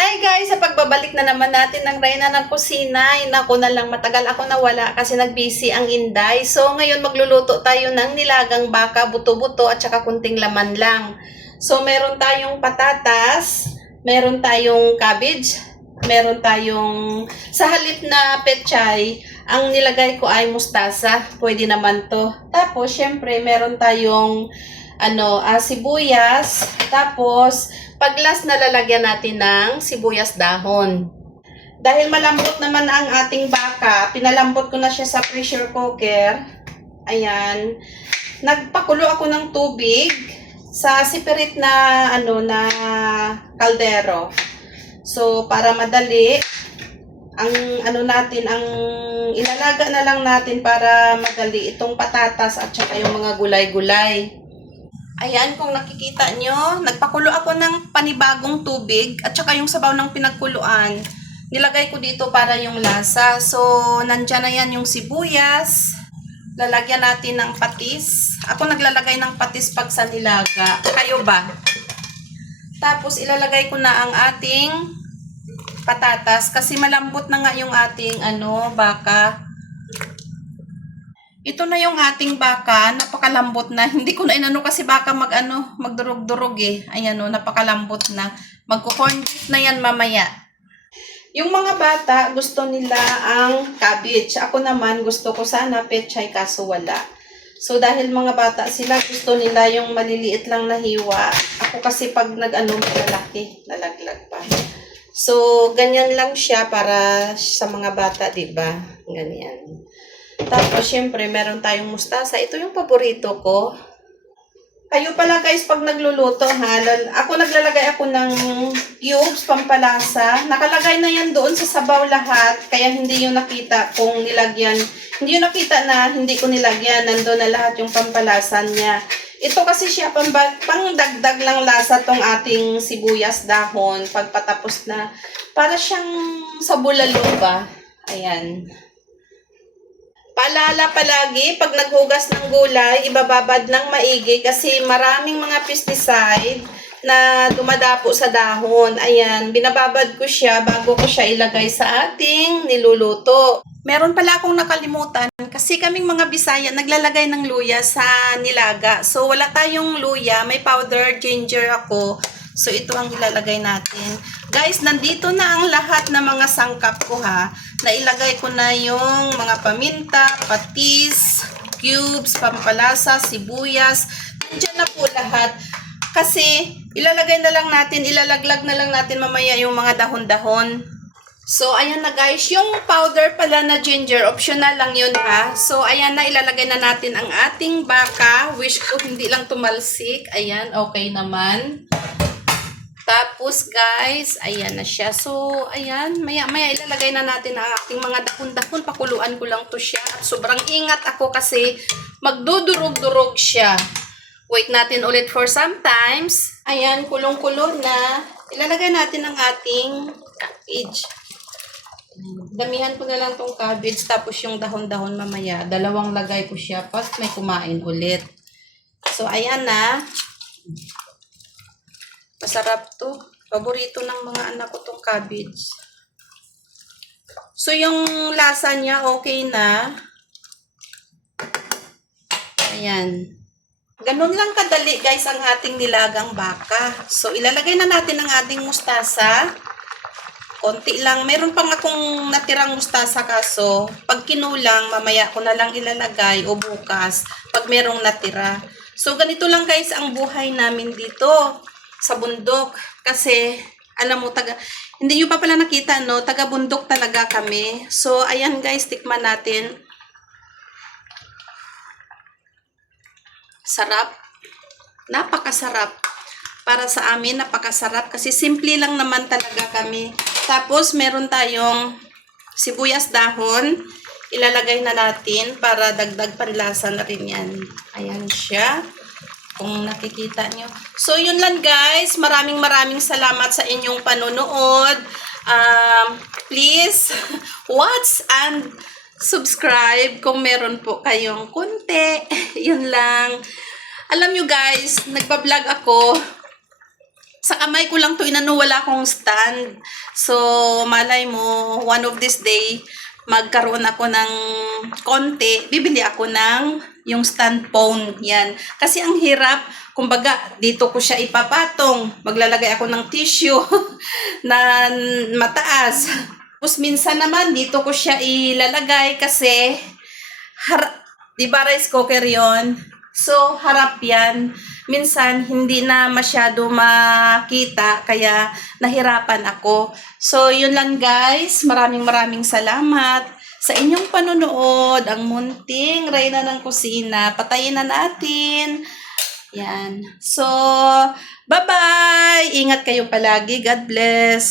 Hi guys! Sa pagbabalik na naman natin ng Reyna ng Kusina, naku na lang matagal ako nawala kasi nag-busy ang Inday. So ngayon magluluto tayo ng nilagang baka, buto-buto at saka kunting laman lang. So meron tayong patatas, meron tayong cabbage, meron tayong sa halip na pechay, ang nilagay ko ay mustasa. Pwede naman to. Tapos syempre meron tayong sibuyas. Tapos pag last na lalagyan natin ng sibuyas dahon. Dahil malambot naman ang ating baka, pinalambot ko na siya sa pressure cooker. Ayan. Nagpakulo ako ng tubig sa separate na na kaldero. So para madali ang ang ilalaga na lang natin para madali itong patatas at saka yung mga gulay-gulay. Ayan, kung nakikita nyo, nagpakulo ako ng panibagong tubig at saka yung sabaw ng pinagkuluan. Nilagay ko dito para yung lasa. So, nandyan na yan yung sibuyas. Lalagyan natin ng patis. Ako naglalagay ng patis pag sa nilaga. Kayo ba? Tapos, ilalagay ko na ang ating patatas kasi malambot na nga yung ating baka. Ito na yung ating baka, napakalambot na. Hindi ko na inano kasi baka magdurog-durog eh. Ayan napakalambot na. Magko-corn beef na yan mamaya. Yung mga bata, gusto nila ang cabbage. Ako naman, gusto ko sana pechay kaso wala. So dahil mga bata sila, gusto nila yung maliliit lang na hiwa. Ako kasi pag malalaki, nalaglag pa. So ganyan lang siya para sa mga bata, 'di ba? Ganyan. Tapos, syempre, meron tayong mustasa. Ito yung paborito ko. Kayo pala guys, pag nagluluto, ako naglalagay ako ng cubes, pampalasa. Nakalagay na yan doon sa sabaw lahat. Kaya hindi yung nakita kung nilagyan. Hindi yung nakita na hindi ko nilagyan. Nandun na lahat yung pampalasa niya. Ito kasi siya pangdagdag lang lasa tong ating sibuyas dahon. Pagpatapos na, para siyang sa bulalo ba? Ayan. Paalala palagi, pag naghugas ng gulay, ibababad ng maigi kasi maraming mga pesticide na dumadapo sa dahon. Ayan, binababad ko siya bago ko siya ilagay sa ating niluluto. Meron pala akong nakalimutan kasi kaming mga Bisaya naglalagay ng luya sa nilaga. So wala tayong luya, may powder ginger ako. So, ito ang ilalagay natin. Guys, nandito na ang lahat ng mga sangkap ko ha. Nailagay ko na yung mga paminta, patis, cubes, pampalasa, sibuyas. Nandiyan na po lahat. Kasi, ilalagay na lang natin, ilalaglag na lang natin mamaya yung mga dahon-dahon. So, ayan na guys. Yung powder pala na ginger, optional lang yun ha. So, ayan na, ilalagay na natin ang ating baka. Wish ko hindi lang tumalsik. Ayan, okay naman. Tapos guys, ayan na siya. So, ayan, maya ilalagay na natin ang ating mga dahon-dahon. Pakuluan ko lang to siya. At sobrang ingat ako kasi magdudurog-durog siya. Wait natin ulit for sometimes. Ayan, kulong-kulo na. Ilalagay natin ang ating cabbage. Damihan ko na lang tong cabbage. Tapos yung dahon-dahon mamaya. Dalawang lagay ko siya pag may kumain ulit. So, ayan na. Masarap to. Paborito ng mga anak ko tong cabbage. So, yung lasa niya okay na. Ayan. Ganun lang kadali guys ang ating nilagang baka. So, ilalagay na natin ang ating mustasa. Konti lang. Meron pang akong natirang mustasa kaso, pag kinulang, mamaya ko na lang ilalagay o bukas pag merong natira. So, ganito lang guys ang buhay namin dito sa bundok kasi alam mo hindi nyo pa pala nakita taga bundok talaga kami. So ayan guys, tikman natin. Sarap, napakasarap para sa amin, napakasarap kasi simple lang naman talaga kami. Tapos meron tayong sibuyas dahon, ilalagay na natin para dagdag panlasa na rin yan. Ayan siya. Kung nakikita nyo. So, yun lang guys. Maraming salamat sa inyong panonood. Please, watch and subscribe kung meron po kayong konti. Yun lang. Alam nyo guys, nagbablog ako Sa kamay ko lang to inano, wala akong stand. So, malay mo, one of this day, magkaroon ako ng konti, bibili ako ng yung stand phone. Yan. Kasi ang hirap, kumbaga, dito ko siya ipapatong. Maglalagay ako ng tissue na mataas. Tapos minsan naman, dito ko siya ilalagay kasi, di ba rice cooker yon? So, harap yan. Minsan, hindi na masyado makita, kaya nahirapan ako. So, yun lang guys. Maraming salamat sa inyong panonood. Ang munting Reyna ng Kusina. Patayin na natin. Yan. So, bye-bye! Ingat kayo palagi. God bless.